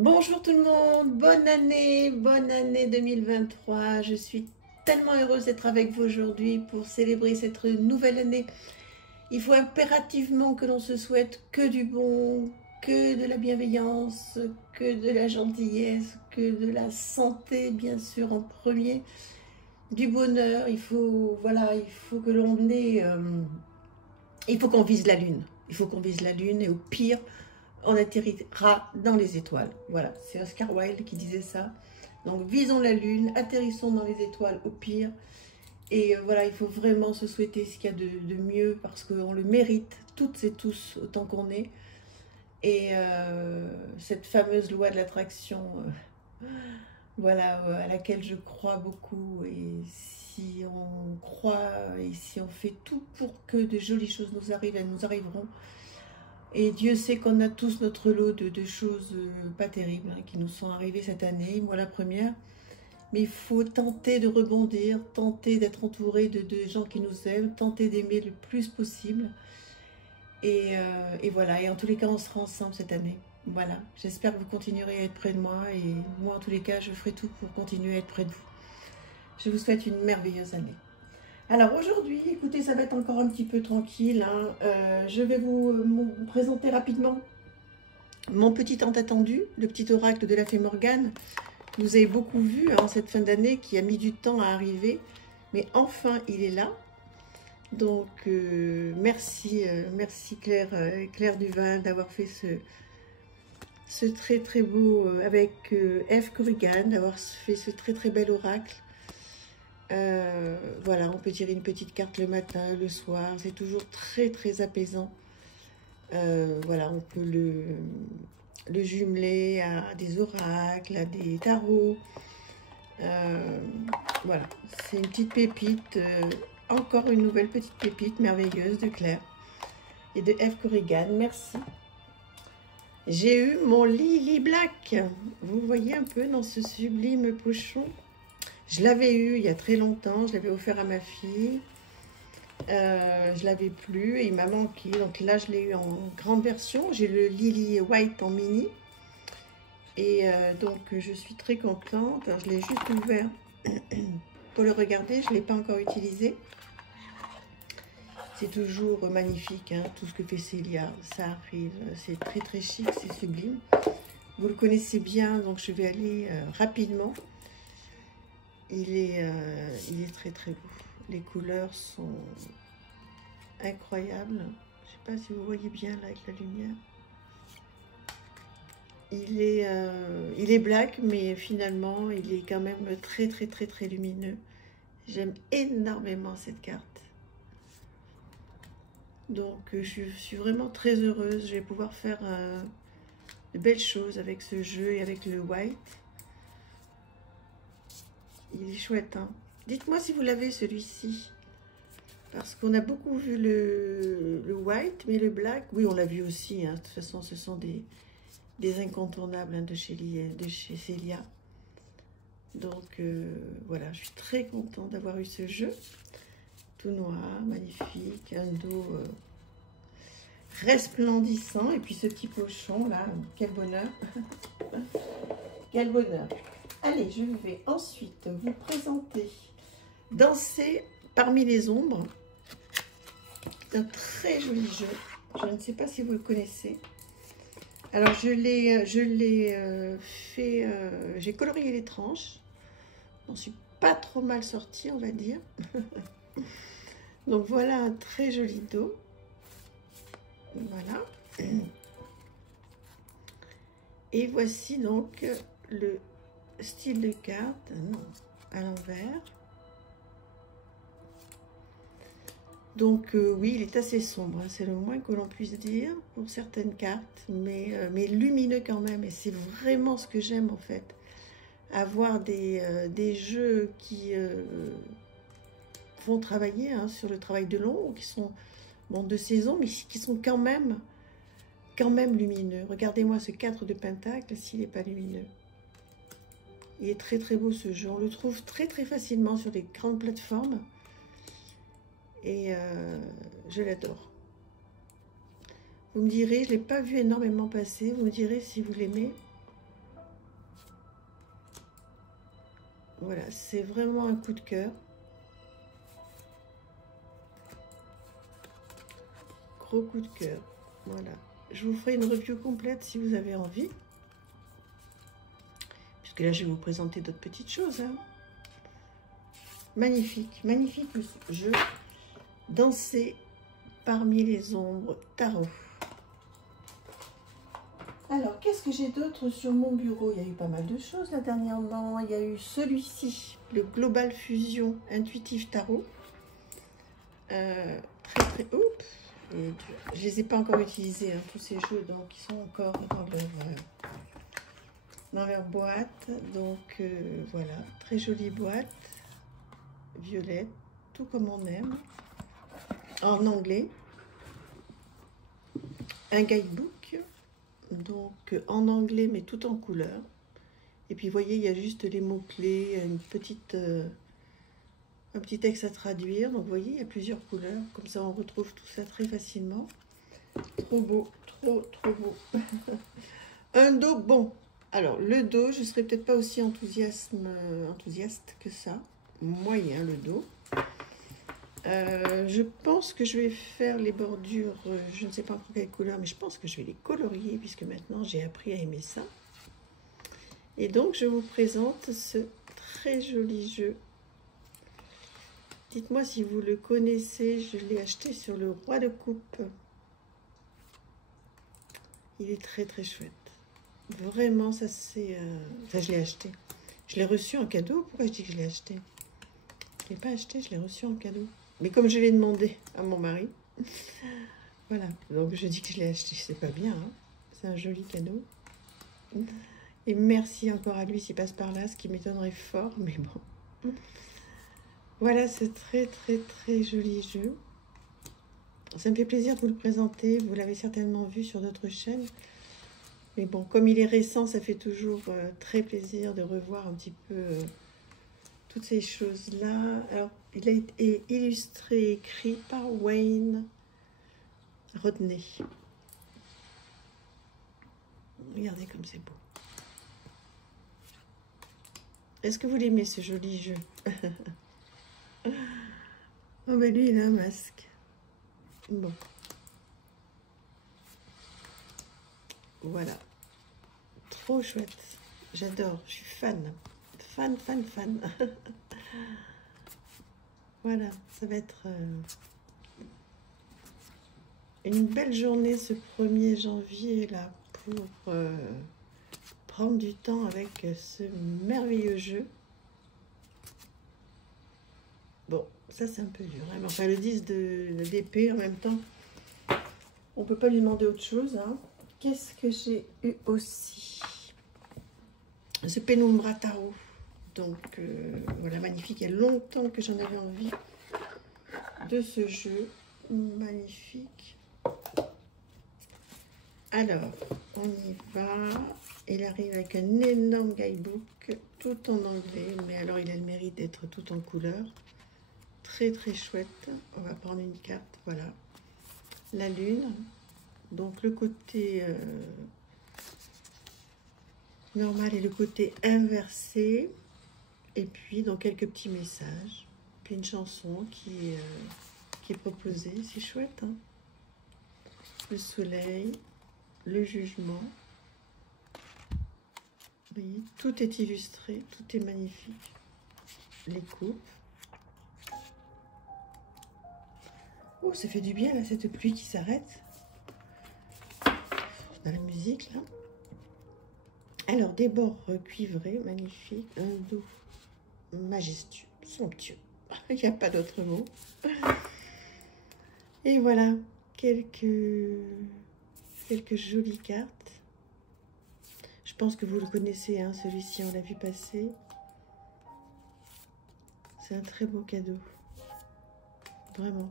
Bonjour tout le monde, bonne année 2023. Je suis tellement heureuse d'être avec vous aujourd'hui pour célébrer cette nouvelle année. Il faut impérativement que l'on se souhaite que du bon, que de la bienveillance, que de la gentillesse, que de la santé bien sûr en premier, du bonheur. Il faut que l'on ait, il faut qu'on vise la lune. Il faut qu'on vise la lune et au pire, on atterrira dans les étoiles. Voilà, c'est Oscar Wilde qui disait ça. Donc visons la lune, atterrissons dans les étoiles au pire. Et voilà, il faut vraiment se souhaiter ce qu'il y a de mieux parce qu'on le mérite, toutes et tous, autant qu'on est. Et cette fameuse loi de l'attraction, voilà, à laquelle je crois beaucoup. Et si on croit et si on fait tout pour que de jolies choses nous arrivent, elles nous arriveront. Et Dieu sait qu'on a tous notre lot de choses pas terribles qui nous sont arrivées cette année, moi la première. Mais il faut tenter de rebondir, tenter d'être entouré de gens qui nous aiment, tenter d'aimer le plus possible. Et voilà, et en tous les cas, on sera ensemble cette année. Voilà, j'espère que vous continuerez à être près de moi. Et moi, en tous les cas, je ferai tout pour continuer à être près de vous. Je vous souhaite une merveilleuse année. Alors aujourd'hui, écoutez, ça va être encore un petit peu tranquille. Je vais vous présenter rapidement mon petit tant attendu, le petit oracle de la fée Morgane. Vous avez beaucoup vu cette fin d'année qui a mis du temps à arriver, mais enfin il est là. Donc merci Claire, Claire Duval d'avoir fait ce très très beau avec Eve Corrigan, d'avoir fait ce très très bel oracle. Voilà, on peut tirer une petite carte le matin, le soir, c'est toujours très très apaisant. Voilà, on peut le jumeler à des oracles, à des tarots. Voilà, c'est une petite pépite, encore une nouvelle petite pépite merveilleuse de Claire et de Eve Corrigan, merci. J'ai eu mon Lily Black, vous voyez un peu dans ce sublime pochon. Je l'avais eu il y a très longtemps, je l'avais offert à ma fille. Je l'avais plus et il m'a manqué. Donc là, je l'ai eu en grande version. J'ai le Lily White en mini. Et donc, je suis très contente. Alors, je l'ai juste ouvert pour le regarder. Je ne l'ai pas encore utilisé. C'est toujours magnifique, hein, tout ce que fait Célia. Ça arrive. C'est très, très chic. C'est sublime. Vous le connaissez bien, donc je vais aller rapidement. Il est très très beau. Les couleurs sont incroyables. Je sais pas si vous voyez bien là avec la lumière. Il est black, mais finalement il est quand même très très très très lumineux. J'aime énormément cette carte. Donc je suis vraiment très heureuse. Je vais pouvoir faire de belles choses avec ce jeu et avec le white. Il est chouette, hein. Dites-moi si vous l'avez celui-ci. Parce qu'on a beaucoup vu le white, mais le black, oui, on l'a vu aussi. Hein. De toute façon, ce sont des incontournables hein, de chez Célia. Donc, voilà, je suis très contente d'avoir eu ce jeu. Tout noir, magnifique, un dos resplendissant. Et puis ce petit pochon, là, quel bonheur. Quel bonheur. Allez, je vais ensuite vous présenter Danser parmi les ombres. C'est un très joli jeu. Je ne sais pas si vous le connaissez. Alors, je l'ai fait... j'ai colorié les tranches. Je n'en suis pas trop mal sortie, on va dire. Donc, voilà un très joli dos. Voilà. Et voici donc le style de carte, non, à l'envers. Donc oui, il est assez sombre, hein, c'est le moins que l'on puisse dire pour certaines cartes, mais lumineux quand même. Et c'est vraiment ce que j'aime en fait, avoir des jeux qui font travailler hein, sur le travail de l'ombre, qui sont bon, de saison, mais qui sont quand même lumineux. Regardez-moi ce 4 de pentacle, s'il n'est pas lumineux. Il est très très beau ce jeu. On le trouve très très facilement sur les grandes plateformes. Et je l'adore. Vous me direz, je ne l'ai pas vu énormément passer. Vous me direz si vous l'aimez. Voilà, c'est vraiment un coup de cœur. Gros coup de cœur. Voilà. Je vous ferai une review complète si vous avez envie. Puisque là, je vais vous présenter d'autres petites choses. Hein. Magnifique, magnifique jeu. Danser parmi les ombres tarot. Alors, qu'est-ce que j'ai d'autre sur mon bureau? Il y a eu pas mal de choses là dernièrement. Il y a eu celui-ci, le Global Fusion Intuitive Tarot. Très très... Oups, je les ai pas encore utilisés, hein, tous ces jeux, donc ils sont encore dans leur boîte. Donc voilà, très jolie boîte, violette, tout comme on aime, en anglais. Un guidebook, donc en anglais mais tout en couleur. Et puis vous voyez, il y a juste les mots-clés, un petit texte à traduire. Donc vous voyez, il y a plusieurs couleurs. Comme ça, on retrouve tout ça très facilement. Trop beau, trop beau. Un dos, bon. Alors, le dos, je ne serais peut-être pas aussi enthousiaste que ça. Moyen, le dos. Je pense que je vais faire les bordures, je ne sais pas encore quelle couleur, mais je pense que je vais les colorier, puisque maintenant, j'ai appris à aimer ça. Et donc, je vous présente ce très joli jeu. Dites-moi si vous le connaissez, je l'ai acheté sur le Roi de Coupe. Il est très très chouette. Vraiment, ça c'est... Enfin, je l'ai acheté. Je l'ai reçu en cadeau. Pourquoi je dis que je l'ai acheté? Je ne l'ai pas acheté, je l'ai reçu en cadeau. Mais comme je l'ai demandé à mon mari, voilà. Donc je dis que je l'ai acheté. C'est pas bien, hein? C'est un joli cadeau. Et merci encore à lui s'il passe par là, ce qui m'étonnerait fort, mais bon. Voilà ce très très très joli jeu. Ça me fait plaisir de vous le présenter. Vous l'avez certainement vu sur d'autres chaînes. Mais bon, comme il est récent, ça fait toujours très plaisir de revoir un petit peu toutes ces choses-là. Alors, il a été illustré et écrit par Wayne Rodney. Regardez comme c'est beau. Est-ce que vous l'aimez, ce joli jeu? Oh, ben lui, il a un masque. Bon. Voilà. Trop chouette. J'adore. Je suis fan. Fan. Voilà. Ça va être une belle journée ce 1er janvier là pour prendre du temps avec ce merveilleux jeu. Bon, ça c'est un peu dur. Hein. Enfin, le 10 d'épée en même temps. On peut pas lui demander autre chose. Hein. Qu'est-ce que j'ai eu aussi? Ce Penumbra Tarot. Donc, voilà, magnifique. Il y a longtemps que j'en avais envie de ce jeu. Magnifique. Alors, on y va. Il arrive avec un énorme guidebook, tout en anglais. Mais alors, il a le mérite d'être tout en couleur. Très, très chouette. On va prendre une carte. Voilà. La lune. Donc, le côté... normal et le côté inversé, et puis donc quelques petits messages, puis une chanson qui est proposée, c'est chouette, hein. Le soleil, le jugement, vous voyez, tout est illustré, tout est magnifique, les coupes. Oh, ça fait du bien là, cette pluie qui s'arrête, dans la musique là. Alors, des bords cuivrés, magnifiques, un dos majestueux, somptueux. Il n'y a pas d'autre mot. Et voilà, quelques jolies cartes. Je pense que vous le connaissez, hein, celui-ci, on l'a vu passer. C'est un très beau cadeau. Vraiment.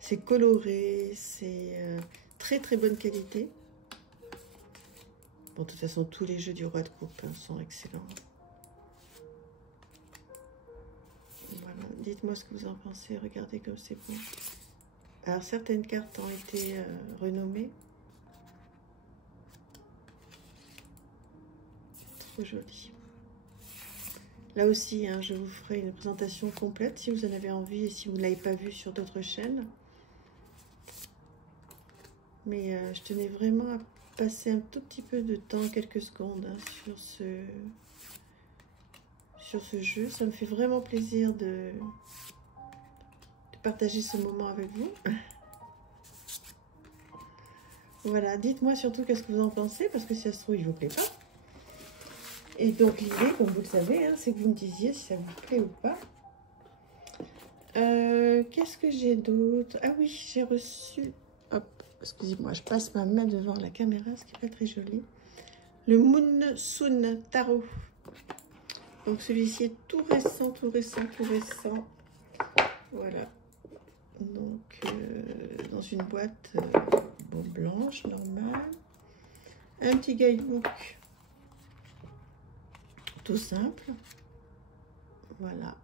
C'est coloré, c'est très très bonne qualité. Bon, de toute façon, tous les jeux du Roi de Coupe hein, sont excellents. Voilà, dites-moi ce que vous en pensez. Regardez comme c'est beau. Alors, certaines cartes ont été renommées. Trop joli. Là aussi, hein, je vous ferai une présentation complète si vous en avez envie et si vous ne l'avez pas vu sur d'autres chaînes. Mais je tenais vraiment à passer un tout petit peu de temps, quelques secondes, hein, sur ce jeu. Ça me fait vraiment plaisir de partager ce moment avec vous. Voilà, dites-moi surtout qu'est-ce que vous en pensez, parce que si ça se trouve, il ne vous plaît pas. Et donc l'idée, comme vous le savez, hein, c'est que vous me disiez si ça vous plaît ou pas. Qu'est-ce que j'ai d'autre? Ah oui, j'ai reçu... Hop, excusez-moi, je passe ma main devant la caméra, ce qui n'est pas très joli. Le Monsoon Tarot. Donc celui-ci est tout récent, tout récent, tout récent. Voilà. Donc dans une boîte bon, blanche, normale. Un petit guidebook. Tout simple. Voilà.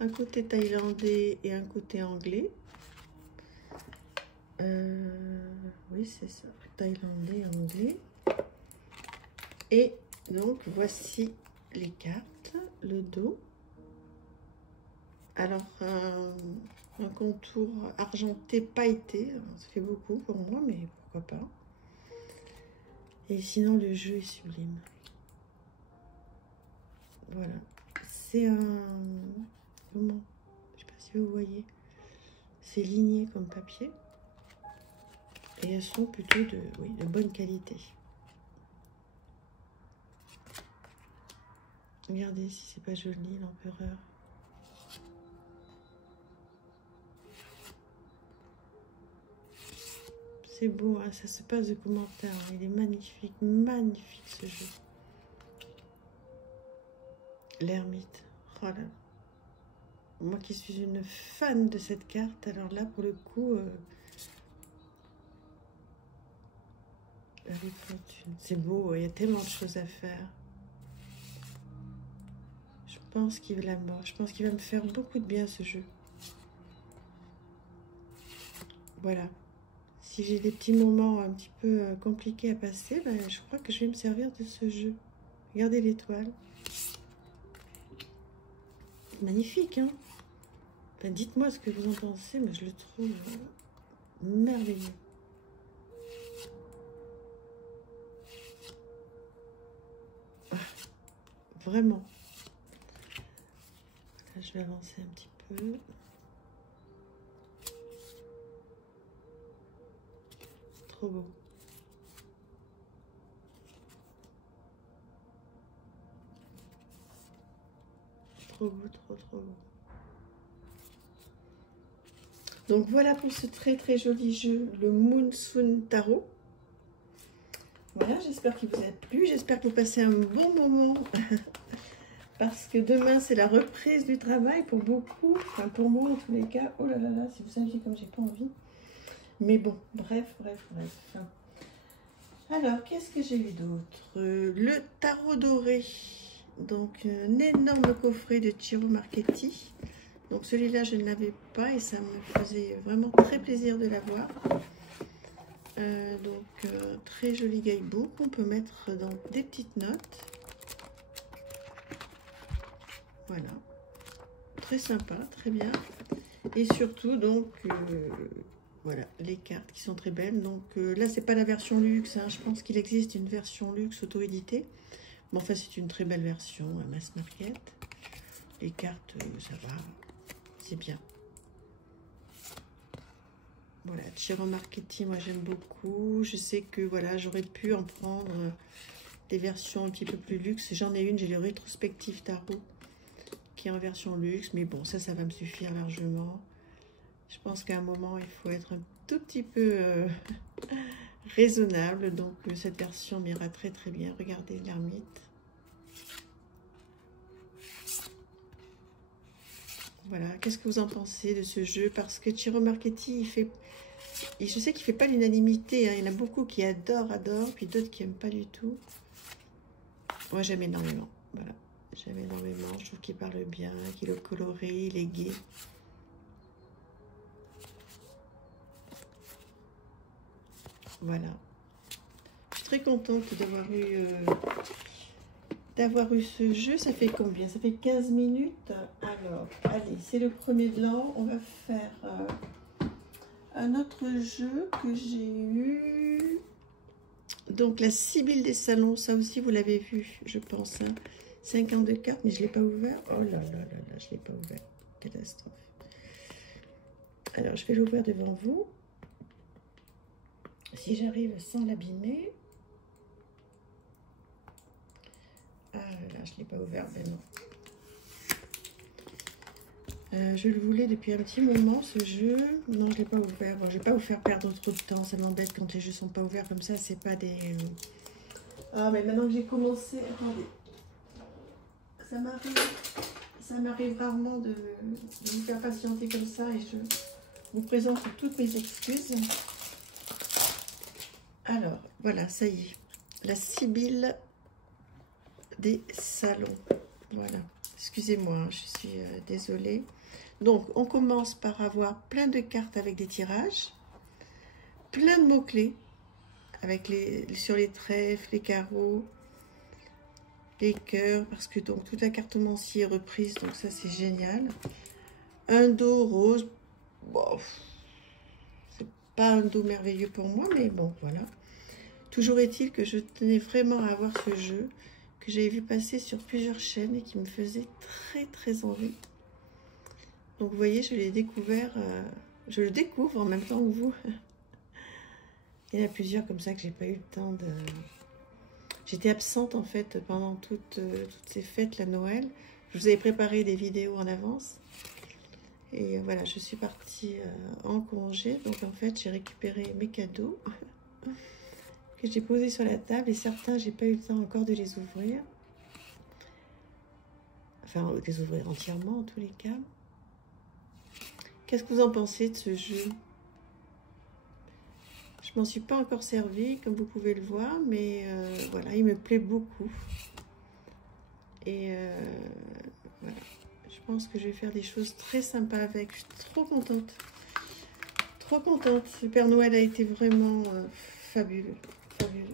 Un côté thaïlandais et un côté anglais. Oui, c'est ça. Thaïlandais, anglais. Et donc, voici les cartes, le dos. Alors, un contour argenté pailleté. Ça fait beaucoup pour moi, mais pourquoi pas. Et sinon, le jeu est sublime. Voilà. C'est un... Comment? Je sais pas si vous voyez. C'est ligné comme papier. Et elles sont plutôt de bonne qualité. Regardez si c'est pas joli, l'empereur. C'est beau, hein, ça se passe de commentaires. Hein. Il est magnifique, magnifique ce jeu. L'ermite. Oh là. Moi qui suis une fan de cette carte, alors là pour le coup, la fortune. C'est beau, il y a tellement de choses à faire. Je pense qu'il va me faire beaucoup de bien ce jeu. Voilà. Si j'ai des petits moments un petit peu compliqués à passer, ben, je crois que je vais me servir de ce jeu. Regardez l'étoile. Magnifique, hein? Ben, dites-moi ce que vous en pensez, mais je le trouve merveilleux. Ah, vraiment. Là, je vais avancer un petit peu. Trop beau. Trop beau, trop beau. Donc voilà pour ce très très joli jeu, le Monsoon Tarot. Voilà, j'espère qu'il vous a plu, j'espère que vous passez un bon moment. Parce que demain c'est la reprise du travail pour beaucoup, enfin pour moi en tous les cas. Oh là là là, si vous saviez comme j'ai pas envie. Mais bon, bref. Alors, qu'est-ce que j'ai eu d'autre? Le tarot doré. Donc, un énorme coffret de Chiro Marchetti. Donc, celui-là, je ne l'avais pas et ça me faisait vraiment très plaisir de l'avoir. Très joli guidebook. On peut mettre dans des petites notes. Voilà. Très sympa, très bien. Et surtout, donc... voilà, les cartes qui sont très belles. Donc là, c'est pas la version luxe. Hein. Je pense qu'il existe une version luxe auto-éditée. Mais enfin, c'est une très belle version, mass market. Les cartes, ça va. C'est bien. Voilà, Chiro Marchetti, moi j'aime beaucoup. Je sais que voilà, j'aurais pu en prendre des versions un petit peu plus luxe. J'en ai une, j'ai le rétrospective tarot qui est en version luxe. Mais bon, ça va me suffire largement. Je pense qu'à un moment, il faut être un tout petit peu raisonnable. Donc, cette version m'ira très très bien. Regardez l'ermite. Voilà. Qu'est-ce que vous en pensez de ce jeu? Parce que Chiro Marchetti, je sais qu'il ne fait pas l'unanimité. Hein. Il y en a beaucoup qui adorent, puis d'autres qui n'aiment pas du tout. Moi, j'aime énormément. Voilà. J'aime énormément. Je trouve qu'il parle bien, qu'il est coloré, il est gai. Voilà. Je suis très contente d'avoir eu d'avoir eu ce jeu. Ça fait combien? Ça fait 15 minutes. Alors, allez, c'est le premier de l'an. On va faire un autre jeu que j'ai eu. Donc, la Sibylle des salons. Ça aussi, vous l'avez vu, je pense. Hein. 52 cartes, mais je ne l'ai pas ouvert. Oh là là là là, je ne l'ai pas ouvert. Catastrophe. Alors, je vais l'ouvrir devant vous. Si j'arrive sans l'abîmer. Ah là, je ne l'ai pas ouvert, ben non. Je le voulais depuis un petit moment, ce jeu. Non, je ne l'ai pas ouvert. Bon, je ne vais pas vous faire perdre trop de temps. Ça m'embête quand les jeux ne sont pas ouverts comme ça. C'est pas des... Ah, mais maintenant que j'ai commencé... Attendez. Ça m'arrive rarement de vous faire patienter comme ça. Et je vous présente toutes mes excuses. Alors, voilà, ça y est. La Sibylle des salons. Voilà. Excusez-moi, je suis désolée. Donc, on commence par avoir plein de cartes avec des tirages. Plein de mots-clés. Avec sur les trèfles, les carreaux, les cœurs. Parce que donc toute la cartomancie est reprise. Donc ça, c'est génial. Un dos rose. Bon, c'est pas un dos merveilleux pour moi, mais bon, voilà. Toujours est-il que je tenais vraiment à avoir ce jeu que j'avais vu passer sur plusieurs chaînes et qui me faisait très très envie. Donc vous voyez, je l'ai découvert, je le découvre en même temps que vous. Il y en a plusieurs comme ça que j'ai pas eu le temps de... J'étais absente en fait pendant toutes ces fêtes, la Noël. Je vous avais préparé des vidéos en avance. Et voilà, je suis partie en congé. Donc en fait, j'ai récupéré mes cadeaux que j'ai posés sur la table. Et certains, j'ai pas eu le temps encore de les ouvrir. Enfin, de les ouvrir entièrement en tous les cas. Qu'est-ce que vous en pensez de ce jeu? Je m'en suis pas encore servi, comme vous pouvez le voir, mais voilà, il me plaît beaucoup. Et voilà, je pense que je vais faire des choses très sympas avec. Je suis trop contente. Trop contente. Le Père Noël a été vraiment fabuleux. Fabuleux.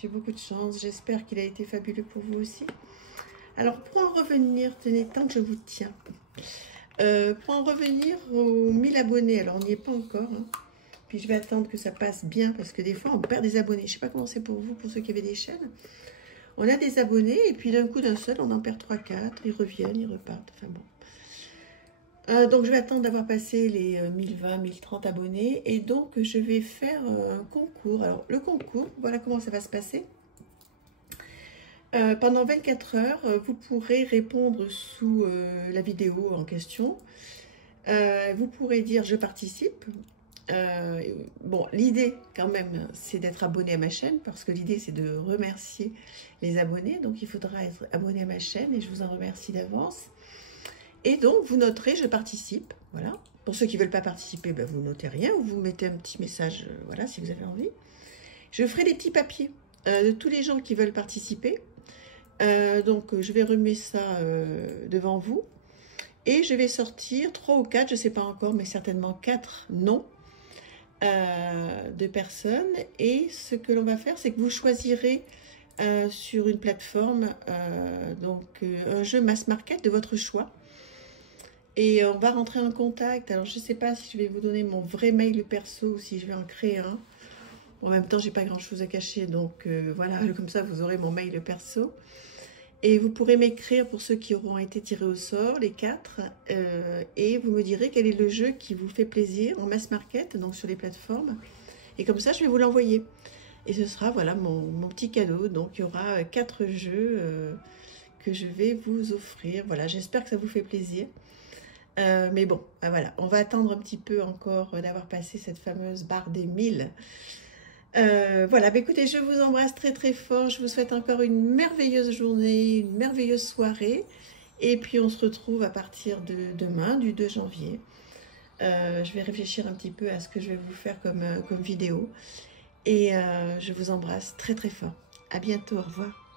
J'ai beaucoup de chance. J'espère qu'il a été fabuleux pour vous aussi. Alors, pour en revenir, tenez, tant que je vous tiens. Pour en revenir aux 1000 abonnés, alors on n'y est pas encore. Hein. Puis je vais attendre que ça passe bien parce que des fois on perd des abonnés. Je ne sais pas comment c'est pour vous, pour ceux qui avaient des chaînes. On a des abonnés et puis d'un coup d'un seul, on en perd 3-4. Ils reviennent, ils repartent. Enfin bon. Donc je vais attendre d'avoir passé les 1020, 1030 abonnés. Et donc je vais faire un concours. Alors le concours, voilà comment ça va se passer. Pendant 24 heures, vous pourrez répondre sous la vidéo en question. Vous pourrez dire « je participe ». Bon, l'idée quand même, c'est d'être abonné à ma chaîne parce que l'idée, c'est de remercier les abonnés. Donc, il faudra être abonné à ma chaîne et je vous en remercie d'avance. Et donc, vous noterez « je participe ». Voilà. Pour ceux qui ne veulent pas participer, ben, vous notez rien ou vous mettez un petit message, voilà, si vous avez envie. Je ferai des petits papiers de tous les gens qui veulent participer. Donc, je vais remettre ça devant vous. Et je vais sortir 3 ou 4, je ne sais pas encore, mais certainement 4 noms de personnes. Et ce que l'on va faire, c'est que vous choisirez sur une plateforme donc un jeu mass market de votre choix. Et on va rentrer en contact. Alors, je ne sais pas si je vais vous donner mon vrai mail perso ou si je vais en créer un. En même temps, j'ai pas grand-chose à cacher. Donc, voilà, comme ça, vous aurez mon mail perso. Et vous pourrez m'écrire pour ceux qui auront été tirés au sort, les 4, et vous me direz quel est le jeu qui vous fait plaisir en mass market, donc sur les plateformes. Et comme ça, je vais vous l'envoyer. Et ce sera, voilà, mon petit cadeau. Donc, il y aura 4 jeux que je vais vous offrir. Voilà, j'espère que ça vous fait plaisir. Mais bon, voilà, on va attendre un petit peu encore d'avoir passé cette fameuse barre des 1000. Voilà, bah écoutez, je vous embrasse très très fort, je vous souhaite encore une merveilleuse journée, une merveilleuse soirée, et puis on se retrouve à partir de demain, du 2 janvier. Je vais réfléchir un petit peu à ce que je vais vous faire comme vidéo, et je vous embrasse très très fort. À bientôt, au revoir.